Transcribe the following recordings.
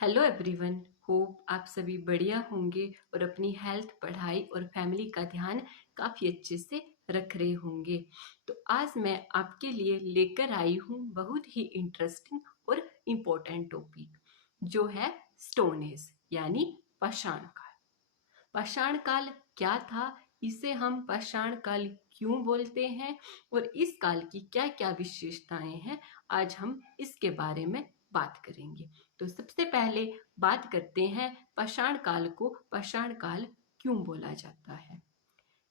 Hello everyone. Hope आप सभी बढ़िया होंगे और अपनी हेल्थ, पढ़ाई और फैमिली का ध्यान काफ़ी अच्छे से रख रहे होंगे। तो आज मैं आपके लिए लेकर आई हूँ बहुत ही इंटरेस्टिंग और इम्पोर्टेंट टॉपिक, जो है स्टोन एज यानी पाषाण काल। पाषाण काल क्या था, इसे हम पाषाण काल क्यों बोलते हैं और इस काल की क्या क्या विशेषताएं हैं, आज हम इसके बारे में बात करेंगे। तो सबसे पहले बात करते हैं पाषाण काल को पाषाण काल क्यों बोला जाता है।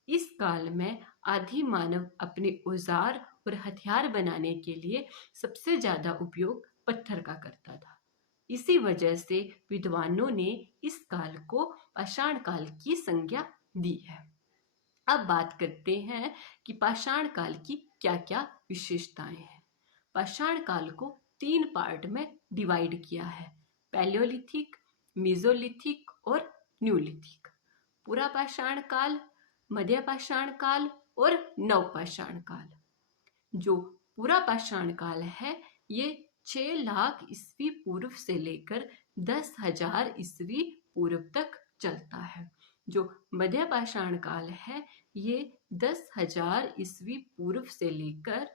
इस काल में आदि मानव अपने औजार और हथियार बनाने के लिए सबसे ज्यादा उपयोग पत्थर का करता था। इसी वजह से विद्वानों ने इस काल को पाषाण काल की संज्ञा दी है। अब बात करते हैं कि पाषाण काल की क्या क्या विशेषताएं हैं। पाषाण काल को तीन पार्ट में डिवाइड किया है: पैलियोलिथिक, मीजोलिथिक और न्यूलिथिक। पूरा पाषाण काल, मध्य पाषाण काल और नवपाषाण काल। जो पूरा पाषाण काल है ये 6 लाख ईस्वी पूर्व से लेकर 10,000 ईस्वी पूर्व तक चलता है। जो मध्य पाषाण काल है ये 10,000 ईस्वी पूर्व से लेकर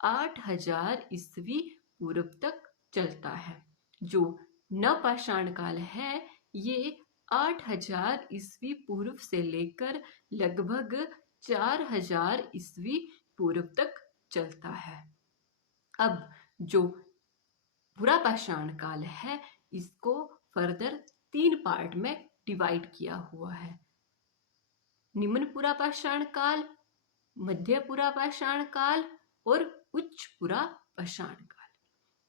8,000 ईस्वी पूर्व तक चलता है। जो नवपाषाण काल है ये 8,000 ईस्वी पूर्व से लेकर लगभग 4,000 ईस्वी पूर्व तक चलता है। अब जो पूरा पाषाण काल है इसको फर्दर तीन पार्ट में डिवाइड किया हुआ है: निम्न पूरा पाषाण काल, मध्य पूरा पाषाण काल और उच्च पूरा पाषाण काल।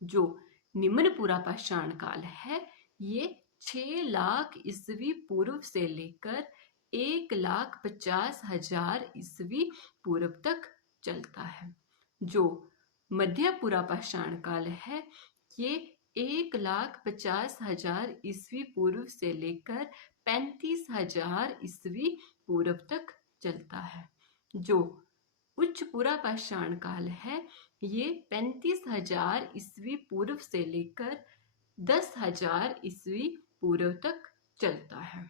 जो निम्न पूरा पाषाण काल है ये 6 लाख ईस्वी पूर्व से लेकर 1,50,000 ईस्वी पूर्व तक चलता है। जो मध्य पूरा पाषाण काल है ये 1,50,000 ईस्वी पूर्व से लेकर 35,000 ईस्वी पूर्व तक चलता है। जो उच्च पूरा पाषाण काल है ये 35,000 ईस्वी पूर्व से लेकर 10,000 ईस्वी पूर्व तक चलता है।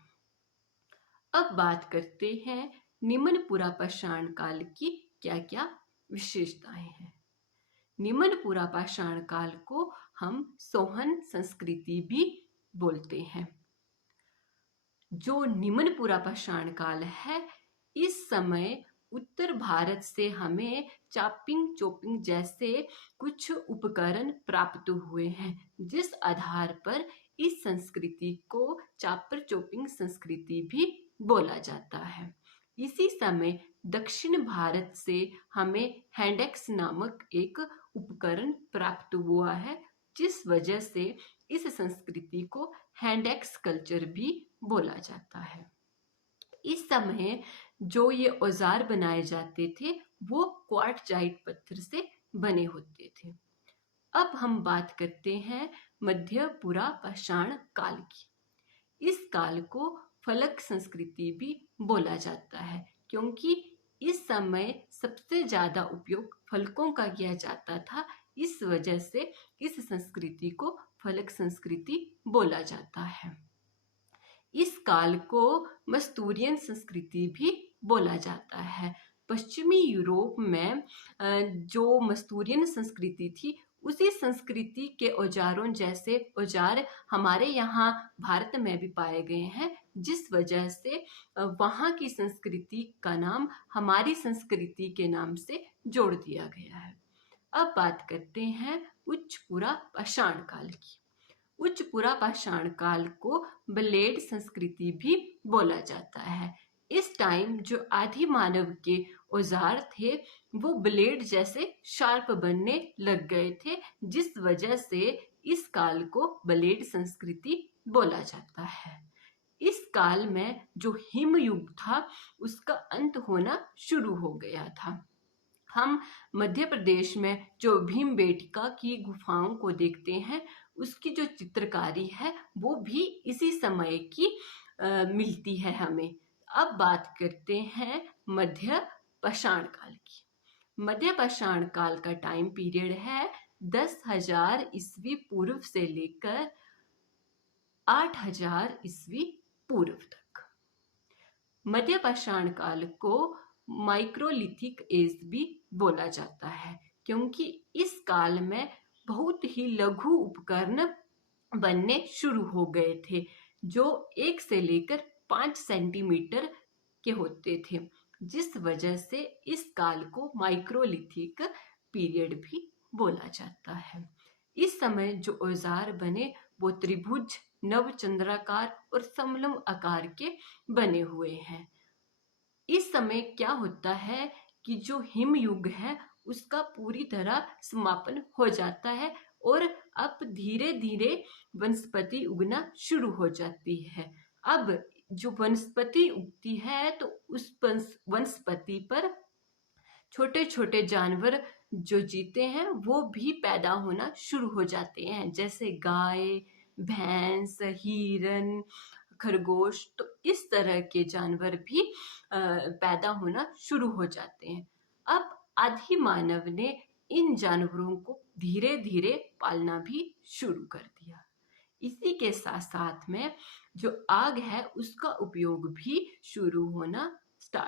अब बात करते हैं निम्न पूरा पाषाण काल की क्या क्या विशेषताएं हैं। निम्न पूरा पाषाण काल को हम सोहन संस्कृति भी बोलते हैं। जो निम्न पूरा पाषाण काल है इस समय उत्तर भारत से हमें चापिंग चोपिंग जैसे कुछ उपकरण प्राप्त हुए हैं, जिस आधार पर इस संस्कृति को चापर चोपिंग संस्कृति भी बोला जाता है। इसी समय दक्षिण भारत से हमें हैंडेक्स नामक एक उपकरण प्राप्त हुआ है, जिस वजह से इस संस्कृति को हैंडेक्स कल्चर भी बोला जाता है। इस समय जो ये औजार बनाए जाते थे वो क्वार्टजाइट पत्थर से बने होते थे। अब हम बात करते हैं मध्य पूरा पाषाण काल की। इस काल को फलक संस्कृति भी बोला जाता है, क्योंकि इस समय सबसे ज्यादा उपयोग फलकों का किया जाता था। इस वजह से इस संस्कृति को फलक संस्कृति बोला जाता है। इस काल को मस्तूरियन संस्कृति भी बोला जाता है। पश्चिमी यूरोप में जो मस्तूरियन संस्कृति थी उसी संस्कृति के औजारों जैसे औजार हमारे यहाँ भारत में भी पाए गए हैं, जिस वजह से वहाँ की संस्कृति का नाम हमारी संस्कृति के नाम से जोड़ दिया गया है। अब बात करते हैं उच्च पूरा पाषाण काल की। उच्च पूरा पाषाण काल को ब्लेड संस्कृति भी बोला जाता है। इस टाइम जो आदि मानव के औजार थे वो ब्लेड जैसे शार्प बनने लग गए थे, जिस वजह से इस काल को ब्लेड संस्कृति बोला जाता है। इस काल में जो हिम युग था उसका अंत होना शुरू हो गया था। हम मध्य प्रदेश में जो भीमबेटका की गुफाओं को देखते हैं उसकी जो चित्रकारी है वो भी इसी समय की मिलती है हमें। अब बात करते हैं मध्य पाषाण काल की। मध्य पाषाण काल का टाइम पीरियड है 10,000 ईस्वी पूर्व से लेकर 8000 ईस्वी पूर्व तक। मध्य पाषाण काल को माइक्रोलिथिक एज भी बोला जाता है, क्योंकि इस काल में बहुत ही लघु उपकरण बनने शुरू हो गए थे, जो 1 से लेकर 5 सेंटीमीटर के होते थे, जिस वजह से इस काल को माइक्रोलिथिक पीरियड भी बोला जाता है। इस समय जो औजार बने वो त्रिभुज, नवचंद्राकार और समलंब आकार के बने हुए हैं। इस समय क्या होता है कि जो हिम युग है उसका पूरी तरह समापन हो जाता है और अब धीरे धीरे वनस्पति उगना शुरू हो जाती है। अब जो वनस्पति उगती है तो उस वनस्पति पर छोटे छोटे जानवर जो जीते हैं वो भी पैदा होना शुरू हो जाते हैं, जैसे गाय, भैंस, हिरन, खरगोश। तो इस तरह के जानवर भी पैदा होना शुरू हो जाते हैं। अब आदि मानव ने इन जानवरों को धीरे धीरे पालना भी शुरू कर दिया। इसी के साथ साथ में जो आग है उसका उपयोग भी शुरू होना स्टार्ट